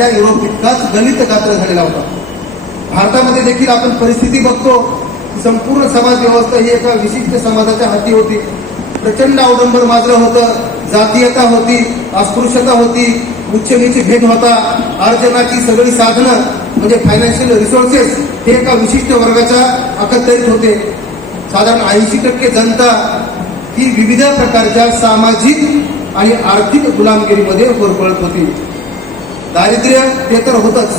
आपल्या युरोप इतकाच गलित गात्र झालेला होता. भारतामध्ये देखील आपण परिस्थिती बघतो संपूर्ण समाज व्यवस्था ही एका विशिष्ट समाजाच्या हाती होती. प्रचंड अवडंबर माजलं होतं जातीयता होती अस्पृश्यता होती उच्च नीच भेद होता अर्जनाची सगळी साधनं म्हणजे फायनान्शियल रिसोर्सेस हे एका विशिष्ट वर्गाच्या अखत्यारीत होते. साधारण ऐंशी टक्के जनता ही विविध प्रकारच्या सामाजिक आणि आर्थिक गुलामगिरीमध्ये होरपळत होती. दारिद्र्य ते तर होतच.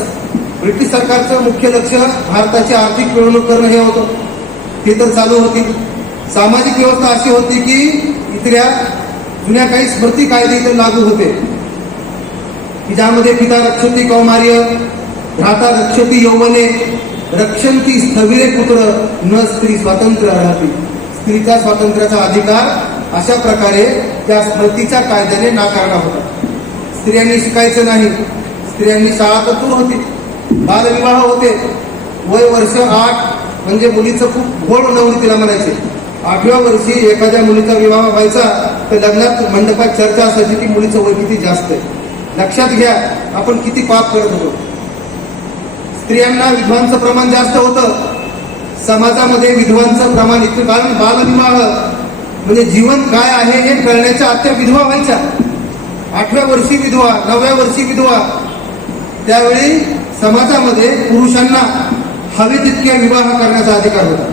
ब्रिटिश सरकारचं मुख्य लक्ष भारताची आर्थिक पिळवणूक करणं हे होतं. ते तर चालू होती. सामाजिक व्यवस्था अशी होती की इथल्या जुन्या काही स्मृती कायदे इथे लागू होते. की ज्यामध्ये पिता रक्षती कौमार्य भ्राता रक्षती यौवने रक्षंती स्थविरे पुत्र न स्त्री स्वातंत्र्य राहते स्त्रीच्या स्वातंत्र्याचा अधिकार अशा प्रकारे त्या स्मृतीच्या कायद्याने नाकारला होता. स्त्रियांनी शिकायचं नाही. स्त्रियांनी शाळा तर दूर होती. बालविवाह होते. वय वर्ष आठ म्हणजे मुलीचं खूप गोड नवरी तिला म्हणायचे. आठव्या वर्षी एखाद्या मुलीचा विवाह व्हायचा तर लग्नात मंडपात चर्चा असायची की मुलीचं वय किती जास्त आहे. लक्षात घ्या आपण किती पाप करत होतो. स्त्रियांना विधवांचं प्रमाण जास्त होतं. समाजामध्ये विधवांचं प्रमाण इतकं कारण बालविवाह म्हणजे जीवन काय आहे हे कळण्याच्या आत्या विधवा व्हायच्या. आठव्या वर्षी विधवा नवव्या वर्षी विधवा त्यावेळी समाजामध्ये पुरुषांना हवे तितके विवाह करण्याचा अधिकार होता.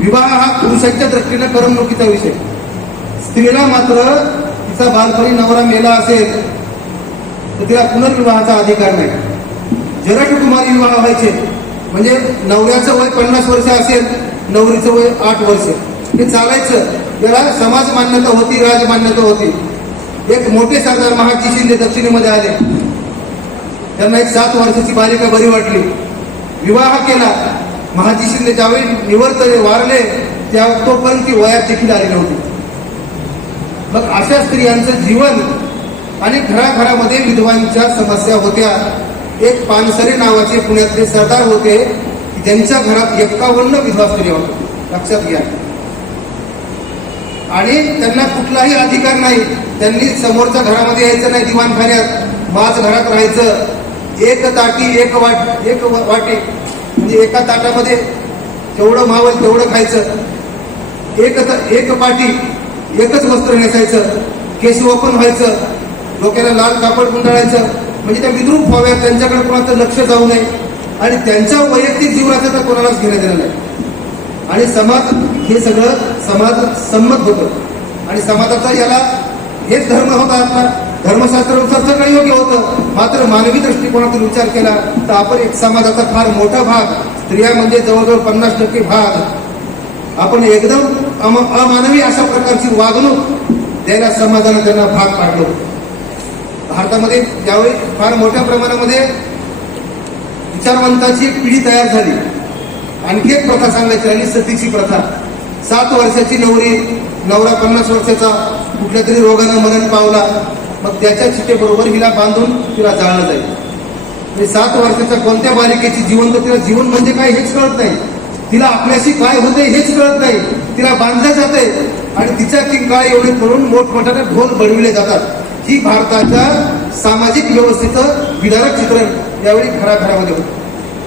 विवाह हा पुरुषांच्या दृष्टीने करमणुकीचा विषय. स्त्रीला मात्र तिचा बालपणी नवरा मेला असेल तर तिला पुनर्विवाहाचा अधिकार नाही. जरठकुमारी विवाह व्हायचे म्हणजे नवऱ्याचं वय पन्नास वर्ष असेल नवरीचं वय आठ वर्ष. हे चालायचं याला समाज मान्यता होती राजमान्यता होती. एक मोठे सरदार महाजी शिंदे दक्षिणेमध्ये आले. त्यांना एक सात वर्षाची बालिका बरी वाटली. विवाह केला. महाजी शिंदे ज्यावेळी निवर्तले वारले त्या तोपर्यंत ती वयात देखील आली नव्हती मग अशा स्त्रियांचं जीवन आणि घराघरामध्ये विधवांच्या समस्या होत्या. एक पानसरे नावाचे पुण्यातले सरदार होते त्यांच्या घरात एक्कावन्न विधवा स्त्री होत्या. लक्षात घ्या. आणि त्यांना कुठलाही अधिकार नाही. त्यांनी समोरच्या घरामध्ये यायचं नाही दिवाणखान्यात. माझ घरात राहायचं. एक ताटी एक वाट एक वाटी. म्हणजे एका ताटामध्ये जेवढं मावल तेवढं खायचं. एक एक पाटी एकच वस्त्र नेसायचं. केस ओपन व्हायचं. डोक्याला लाल कापड गुंडाळायचं. म्हणजे त्या विद्रूप व्हाव्या त्यांच्याकडे कोणाचं लक्ष जाऊ नये. आणि त्यांच्या वैयक्तिक जीवनाचं तर कोणालाच घेण्यात येणार नाही. आणि समाज हे सगळं समाज संमत होतं. आणि समाजाचा याला हेच धर्म होता आपला. धर्मशास्त्रानुसार करणं योग्य होतं. मात्र मानवी दृष्टिकोनातून विचार केला तर आपण एक समाजाचा फार मोठा भाग स्त्रिया म्हणजे जवळजवळ पन्नास टक्के भाग. आपण एकदम अमानवी अशा प्रकारची वागणूक द्यायला समाजानं त्यांना भाग पाडलो. भारतामध्ये ज्यावेळी फार मोठ्या प्रमाणामध्ये विचारवंताची एक पिढी तयार झाली आणखी एक प्रथा सांगायची राहिली सतीची प्रथा. सात वर्षाची नवरी नवरा पन्नास वर्षाचा कुठल्या तरी रोगानं मरण पावला. मग त्याच्या चितेबरोबर हिला बांधून तिला जाळलं जाईल. म्हणजे सात वर्षाच्या कोणत्या बालिकेची जिवंत तिला जीवन म्हणजे काय हेच कळत नाही. तिला आपल्याशी काय होते हेच कळत नाही. तिला बांधलं जाते आणि तिच्या किंकाळ एवढे करून मोठमोठ्याने ढोल बनविले जातात. ही भारताच्या सामाजिक व्यवस्थेचं विदारक चित्रण यावेळी घराघरामध्ये होतं.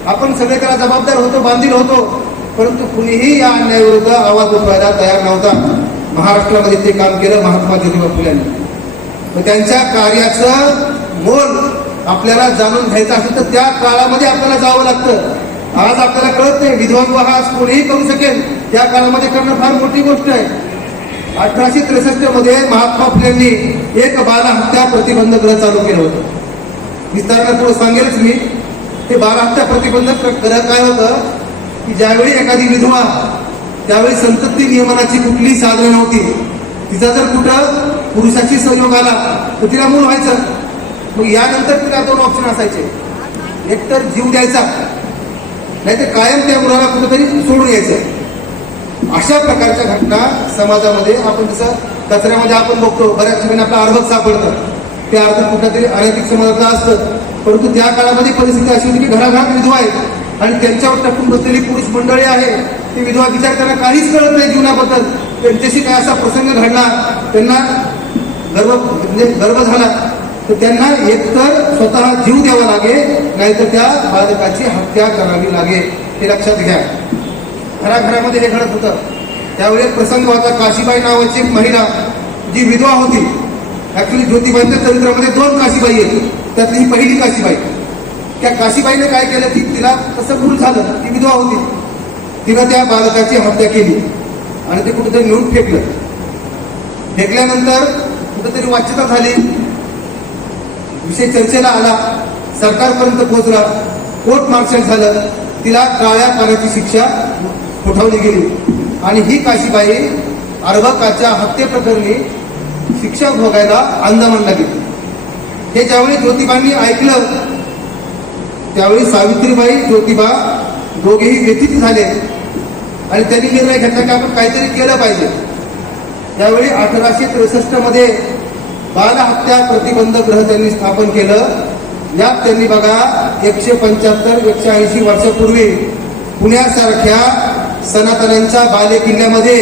आपण सगळे त्याला जबाबदार होतो बांधील होतो. परंतु कुणीही या अन्यायाविरुद्ध आवाज उठवायला तयार नव्हता. महाराष्ट्रामध्ये ते काम केलं महात्मा ज्योतिबा फुल्यांनी त्यांच्या कार्याचं मोल आपल्याला जाणून घ्यायचं असेल तर त्या काळामध्ये आपल्याला जावं लागतं. आज आपल्याला कळत नाही विधवा हा आज कोणीही करू शकेल. त्या काळामध्ये करणं फार मोठी गोष्ट आहे. अठराशे त्रेसष्टमध्ये महात्मा फुलेंनी एक बाल हत्या प्रतिबंध ग्रह चालू केलं होतं. विस्ताराला थोडं सांगेलच मी. ते बाल हत्या प्रतिबंध ग्रह काय होतं? की ज्यावेळी एखादी विधवा त्यावेळी संतती नियमनाची कुठलीही साधनं नव्हती तिचा जर कुठं पुरुषाशी संयोग आला तर तिला मूल व्हायचं. मग यानंतर तिला दोन ऑप्शन असायचे. एक तर जीव द्यायचा नाही तर कायम त्या मुलाला कुठेतरी सोडून यायचं. अशा प्रकारच्या घटना समाजामध्ये आपण जसं कचऱ्यामध्ये आपण बघतो बऱ्याच ठिकाणी आपला अर्धक सापडतं. ते अर्ध कुठेतरी अनैतिक समाजातला असतं. परंतु त्या काळामध्ये परिस्थिती अशी होती की घराघरात विधवा आहेत आणि त्यांच्यावर टपून बसलेली पुरुष मंडळी आहे. ती विधवा विचार त्यांना काहीच कळत नाही जीवनाबद्दल. त्यांच्याशी काय असा प्रसंग घडला त्यांना गर्भ म्हणजे गर्भ झाला. तर त्यांना एकतर स्वतः जीव द्यावा लागेल नाहीतर त्या बालकाची हत्या करावी लागेल हे लक्षात घ्या. घराघरामध्ये हे घडत होतं. त्यावेळी एक प्रसंग होता काशीबाई नावाची एक महिला जी विधवा होती. ऍक्च्युली ज्योतिबाईंच्या चरित्रामध्ये दोन काशीबाई आहेत. त्यातली ही पहिली काशीबाई. त्या काशीबाईने काय केलं? की तिला तसं भूल झालं. ती विधवा होती. तिनं त्या बालकाची हत्या केली. आणि ते कुठेतरी नेऊन फेकलं. फेकल्यानंतर कुठेतरी वाच्यता झाली. विषय चर्चेला आला. सरकारपर्यंत पोहोचला. कोर्ट मार्शल झालं. तिला काळ्या काळ्याची शिक्षा उठवली गेली. आणि ही काशीबाई अर्भकाच्या हत्येप्रकरणी शिक्षा भोगायला अंदमानला गेली हे ज्यावेळी ज्योतिबांनी ऐकलं त्यावेळी सावित्रीबाई ज्योतिबा दोघेही व्यथित झाले. आणि त्यांनी निर्णय घेतला की आपण काहीतरी केलं पाहिजे. त्यावेळी अठराशे त्रेसष्टमध्ये बालहत्या प्रतिबंध ग्रह त्यांनी स्थापन केलं. यात त्यांनी बघा एकशे पंच्याहत्तर एकशे ऐंशी वर्षापूर्वी पुण्यासारख्या सनातन्यांच्या बाले किल्ल्यामध्ये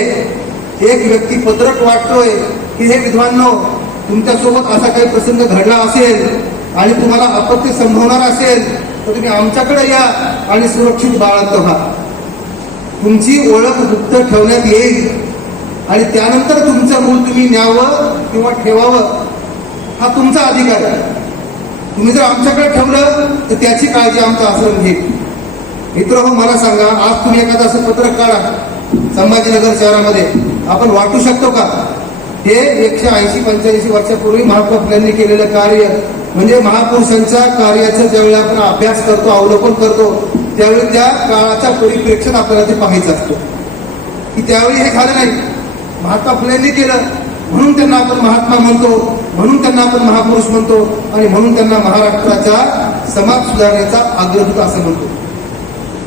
एक व्यक्ती पत्रक वाटतोय की हे विद्वांनो तुमच्यासोबत असा काही प्रसंग घडला असेल आणि तुम्हाला आपत्ती संभवणार असेल तर तुम्ही आमच्याकडे या आणि सुरक्षित बाळांत व्हा. तुमची ओळख गुप्त ठेवण्यात येईल. आणि त्यानंतर तुमचं मूल तुम्ही न्यावं किंवा ठेवावं हा तुमचा अधिकार आहे. तुम्ही जर आमच्याकडे ठेवलं तर त्याची काळजी आमचा आश्रम घेईल. मित्र हो मला सांगा आज तुम्ही एखादं असं पत्रक काढा संभाजीनगर शहरामध्ये. आपण वाटू शकतो का? हे एकशे ऐंशी पंच्याऐंशी वर्षापूर्वी महात्मा केलेलं कार्य म्हणजे महापुरुषांच्या कार्याचं ज्यावेळी आपण अभ्यास करतो अवलोकन करतो त्यावेळी त्या काळाच्या परिप्रेक्षण आपल्याला ते पाहायचं असतं. की त्यावेळी हे झालं नाही. महात्मा फुलेंनी केलं म्हणून त्यांना आपण महात्मा म्हणतो म्हणून त्यांना आपण महापुरुष म्हणतो आणि म्हणून त्यांना महाराष्ट्राच्या समाज सुधारण्याचा अग्रदूत असं म्हणतो.